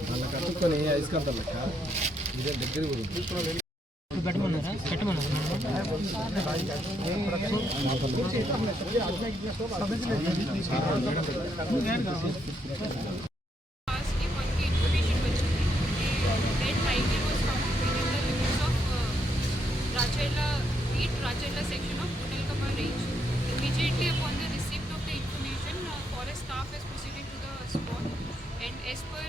వాళ్ళకి కట్టుకొని ఐస్కంటారు లెక్క ఇదే దగ్గర పెట్టమన్నారా Rachela section of Kutalkama range. Immediately upon the receipt of the information, forest staff has proceeded to the spot, and as per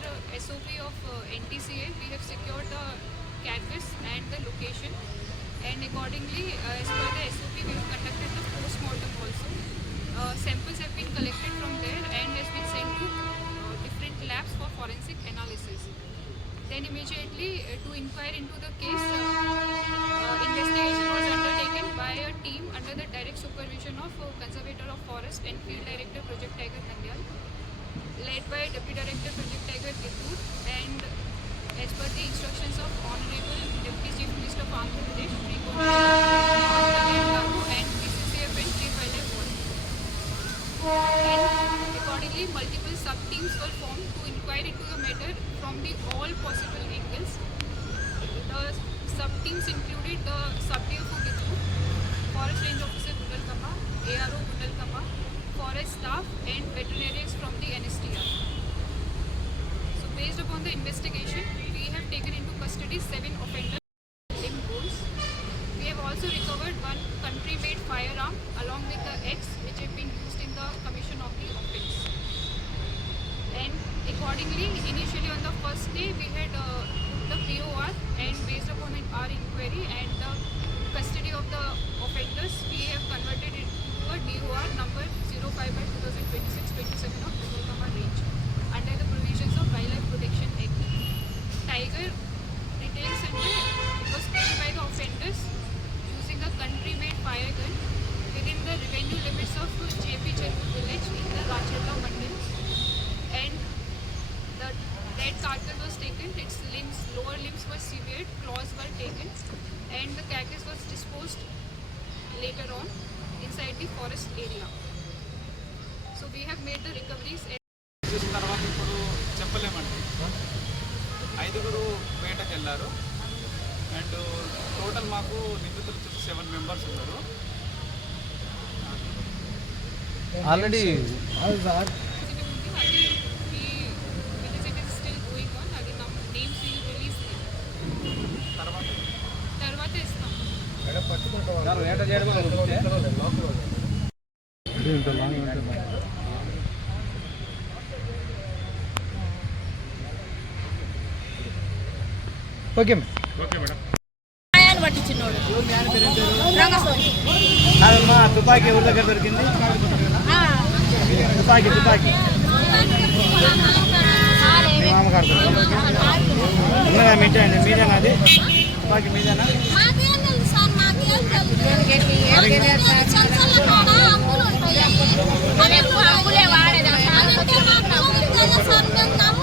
SOP of NTCA, we have secured the carcass and the location, and accordingly, as per the SOP, we have conducted the post-mortem also. Samples have been collected from there and has been sent to different labs for forensic analysis. Then immediately to inquire into the case, investigation was undertaken by a team under the direct supervision of Conservator of Forest and Field Director Project Tiger Nandyal, led by Deputy Director Project Tiger Gittur, and as per the instructions of Honorable Deputy Chief Minister of Andhra Pradesh, Shri Garu, and PCCF and Chief Wildlife Warden. And accordingly, multiple sub-teams were formed to inquire into the matter from the all possible angles. The sub-teams included the sub-DFO Gittur, Forest Range Officer Kutalkama, ARO Kutalkama, forest staff and veterinarians from the NSTR. So based upon the investigation, we have taken into custody 7 offenders limb bones. We have also recovered 1 country-made firearm along with the X which have been used in the commission of the offence. And accordingly, initially on the first day, we had put the POR, and based upon our inquiry and the custody of the offenders, we have converted it to a DOR number 05/2026, 27 of Kutalkama range under the provisions of Wildlife Protection Act. Tiger Retail Center was paid by the offenders using a country-made fire gun within the revenue limits of JP Cherpur village in the Rachela Mandal, and the dead carcass was taken, its limbs, lower limbs were severed, claws were taken, and the carcass was disposed later on inside the forest area. So we have made the recoveries. తర్వాత ఇప్పుడు చెప్పలేమండి. 5గురు వేటకి వెళ్ళారు, and total మాకు నిందితులు వచ్చేసి 7 members ఉన్నారు. Already తర్వాత ఇస్తాం. Okay madam. తుపాకీ ఎవరి దగ్గర దొరికింది? తుపాకీ మీ మామగారు ఉన్నదా? మీదేనా అది? తుపాకీ మీదేనా?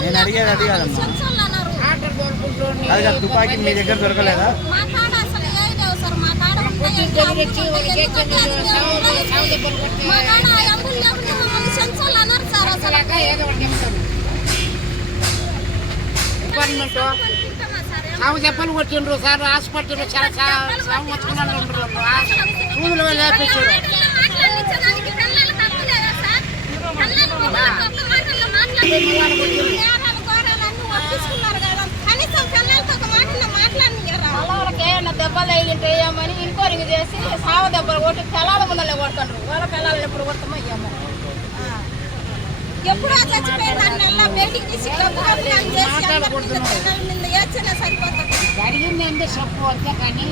నేను అడిగేది అది కాదమ్మా, అది కాదు, తుపాకీ మీ దగ్గర దొరకలేదా? సాగు చెప్పని కొట్టిండ్రు సార్, హాస్పిటల్లో చాలా సాగు వచ్చుకున్నాను రూములు లేపించారు. దెబ్బలు అయ్యింటే ఏమని ఇన్క్వైరింగ్ చేసి సాగు దెబ్బలు కొట్టి పిల్లల ముందలే కొడుతుండ్రు. వాళ్ళ పిల్లలు ఎప్పుడు కొడతామో ఏమో. ఎప్పుడు జరిగిందంటే చెప్పు అంతే కానీ